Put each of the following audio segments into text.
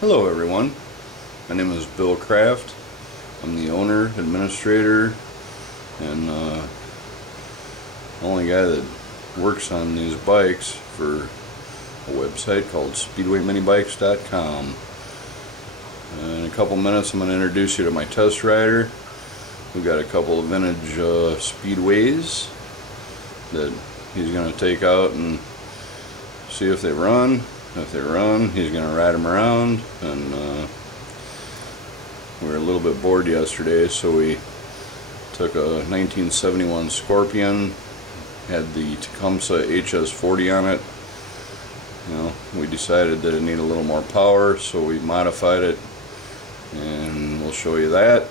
Hello everyone, my name is Bill Kraft. I'm the owner, administrator, and only guy that works on these bikes for a website called SpeedwayMiniBikes.com. In a couple minutes I'm going to introduce you to my test rider. We've got a couple of vintage Speedways that he's going to take out and see if they run. If they run, he's going to ride them around, and we were a little bit bored yesterday, so we took a 1971 Scorpion, had the Tecumseh HS40 on it. We decided that it needed a little more power, so we modified it, and we'll show you that.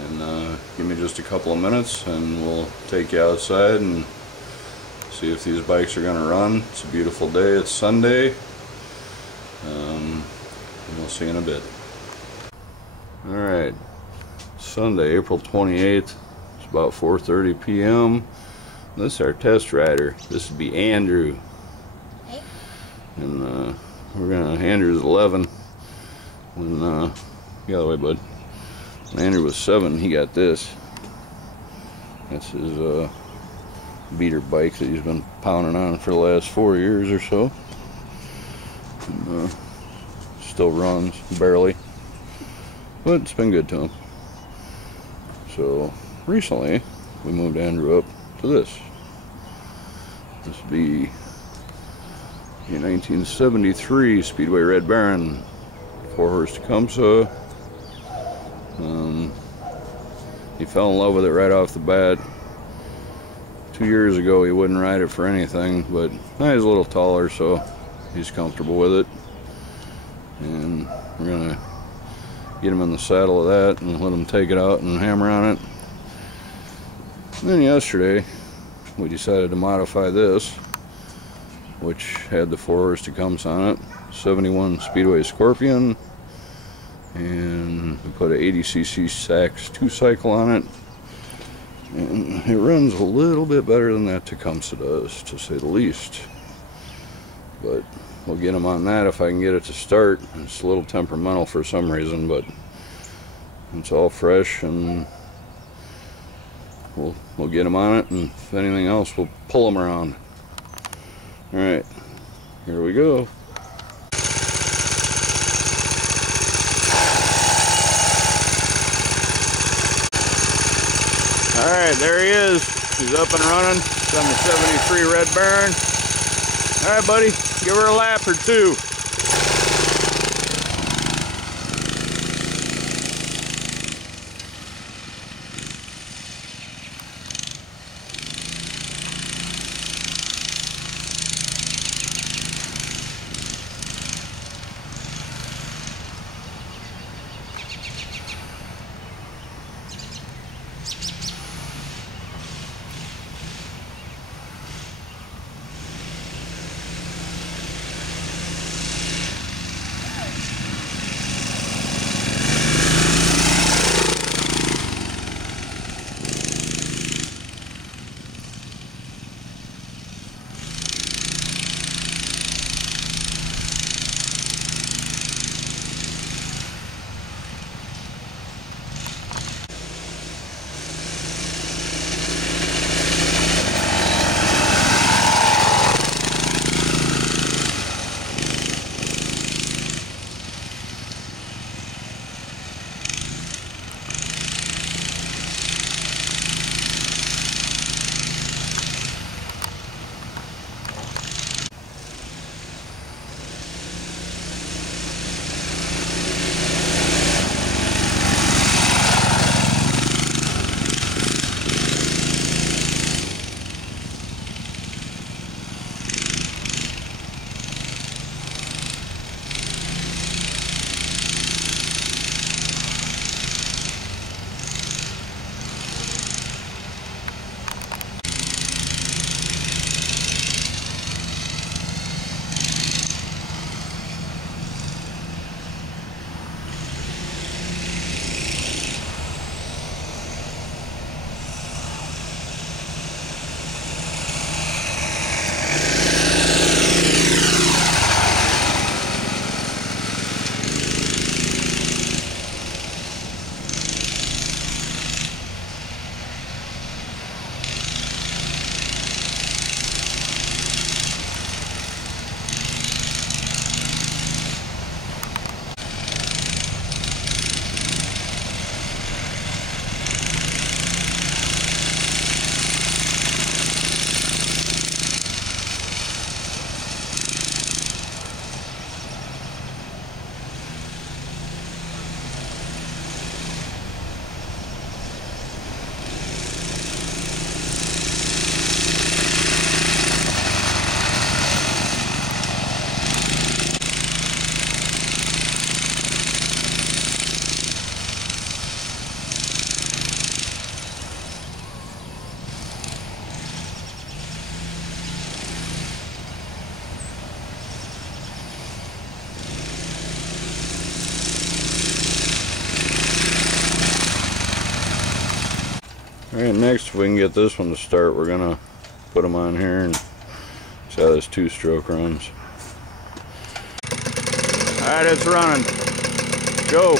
And give me just a couple of minutes and we'll take you outside and see if these bikes are going to run. It's a beautiful day. It's Sunday. And we'll see you in a bit. Alright, Sunday, April 28th. It's about 4:30 p.m. This is our test rider. This would be Andrew. Hey. And Andrew's 11. When get out of the way, bud. When Andrew was 7, he got this. That's his beater bike that he's been pounding on for the last 4 years or so. And, still runs, barely, but it's been good to him. So recently we moved Andrew up to this. This would be a 1973 Speedway Red Baron 4-horse Tecumseh. He fell in love with it right off the bat. 2 years ago he wouldn't ride it for anything, but now he's a little taller, so he's comfortable with it. And we're gonna get him in the saddle of that and let him take it out and hammer on it. And then yesterday we decided to modify this, which had the 4-horse Tecumseh on it, 71 Speedway Scorpion, and we put a 80cc Sachs 2-cycle on it. And it runs a little bit better than that Tecumseh does, to say the least. But we'll get him on that if I can get it to start. It's a little temperamental for some reason, but it's all fresh, and we'll get him on it, and if anything else, we'll pull him around. Alright, here we go. Alright, there he is. He's up and running. It's on the 73 Red Baron. Alright, buddy, give her a lap or two. Alright, next, if we can get this one to start, we're gonna put them on here and see how this 2-stroke runs. Alright, it's running. Go!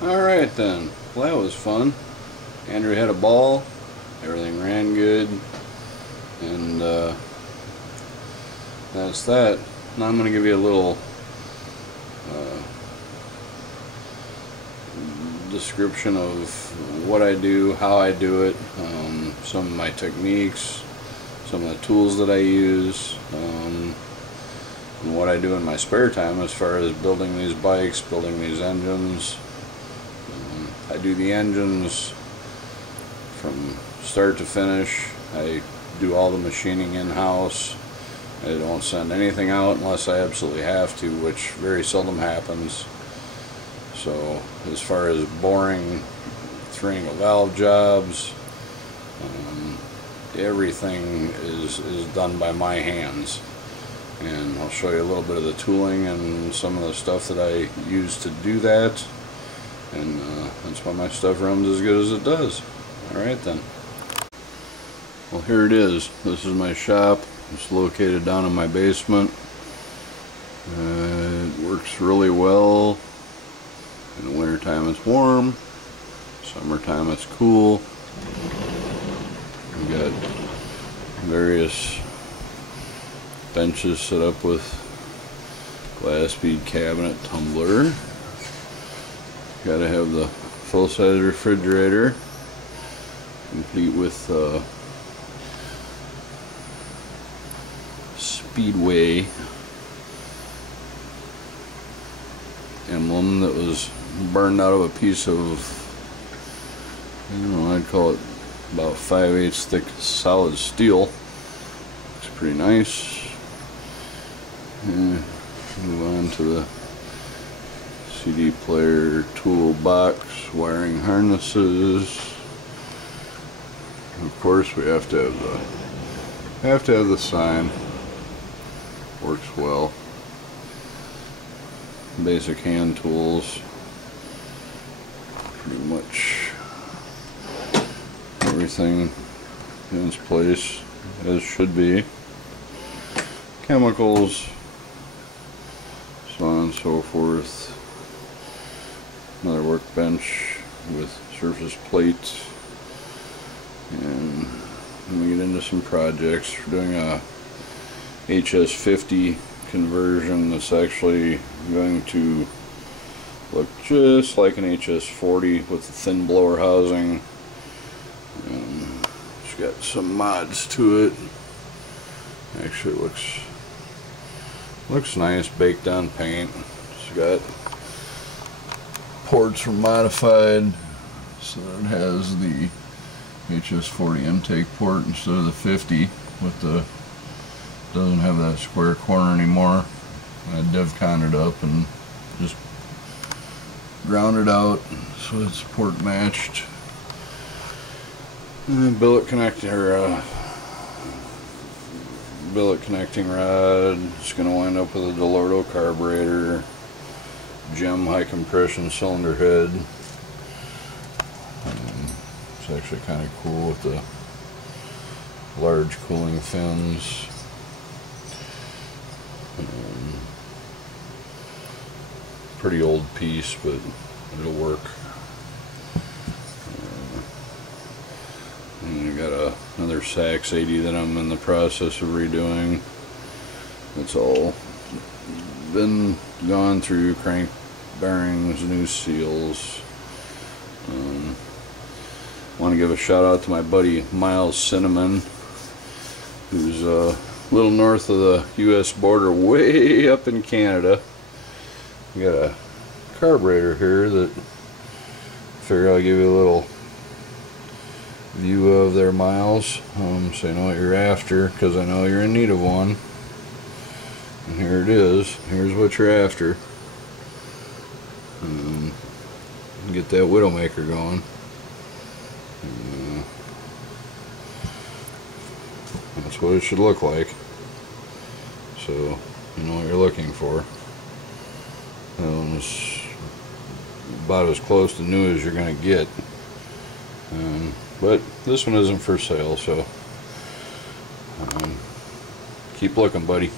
Alright then, well that was fun. Andrew had a ball, everything ran good, and that's that. Now I'm going to give you a little description of what I do, how I do it, some of my techniques, some of the tools that I use, and what I do in my spare time as far as building these bikes, building these engines. I do the engines from start to finish. I do all the machining in-house. I don't send anything out unless I absolutely have to, which very seldom happens. So as far as boring, 3-angle valve jobs, everything is done by my hands. And I'll show you a little bit of the tooling and some of the stuff that I use to do that. And that's why my stuff runs as good as it does. Alright then. Well, here it is. This is my shop. It's located down in my basement. It works really well. In the wintertime it's warm. Summertime it's cool. We've got various benches set up with glass bead cabinet tumbler. Gotta have the full-size refrigerator, complete with Speedway emblem that was burned out of a piece of, I don't know, I'd call it about 5/8 thick solid steel. Looks pretty nice. Move on to the CD player toolbox, wiring harnesses, Of course, we have to have the sign. Works well. Basic hand tools. Pretty much everything in its place as should be. Chemicals, so on and so forth. Another workbench with surface plates. And we get into some projects. We're doing a HS50 conversion that's actually going to look just like an HS40 with the thin blower housing. It's got some mods to it. Actually looks nice, baked on paint. It's got ports were modified so that it has the HS40 intake port instead of the 50 with the doesn't have that square corner anymore. I DevCon it up and just ground it out so it's port matched. And billet connecting rod. It's going to wind up with a Delorto carburetor, GEM high compression cylinder head. It's actually kind of cool with the large cooling fins. Pretty old piece, but it'll work. And you got another Sachs 80 that I'm in the process of redoing. It's all been gone through, crank bearings, new seals. Want to give a shout out to my buddy Miles Cinnamon, who's a little north of the US border, way up in Canada. We got a carburetor here that I figure I'll give you a little view of there, Miles, so you know what you're after, because I know you're in need of one. And here it is. Here's what you're after. Get that Widowmaker going. That's what it should look like. So you know what you're looking for. That one's about as close to new as you're going to get. But this one isn't for sale, so keep looking, buddy.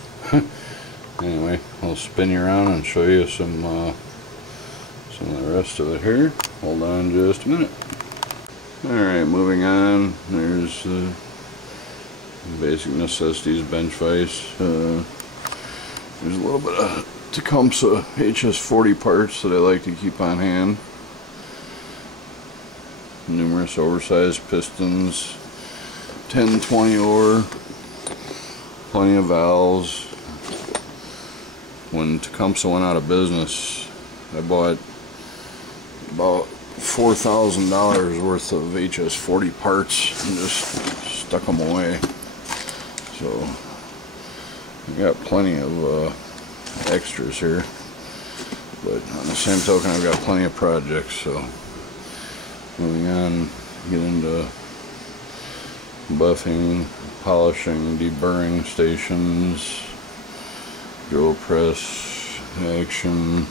Anyway, I'll spin you around and show you some of the rest of it here. Hold on just a minute. Alright, moving on. There's the basic necessities bench vise. There's a little bit of Tecumseh HS40 parts that I like to keep on hand. Numerous oversized pistons, 10-20 oar, plenty of valves. When Tecumseh went out of business, I bought about $4,000 worth of HS40 parts and just stuck them away. So I got plenty of extras here, but on the same token I've got plenty of projects. So moving on, get into buffing, polishing, deburring stations, drill press action,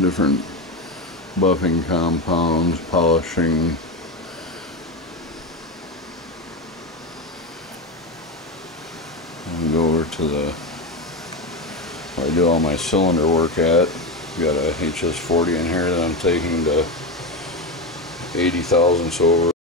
different buffing compounds, polishing. And go over to where I do all my cylinder work at. Got a HS40 in here that I'm taking to 80 thousandths over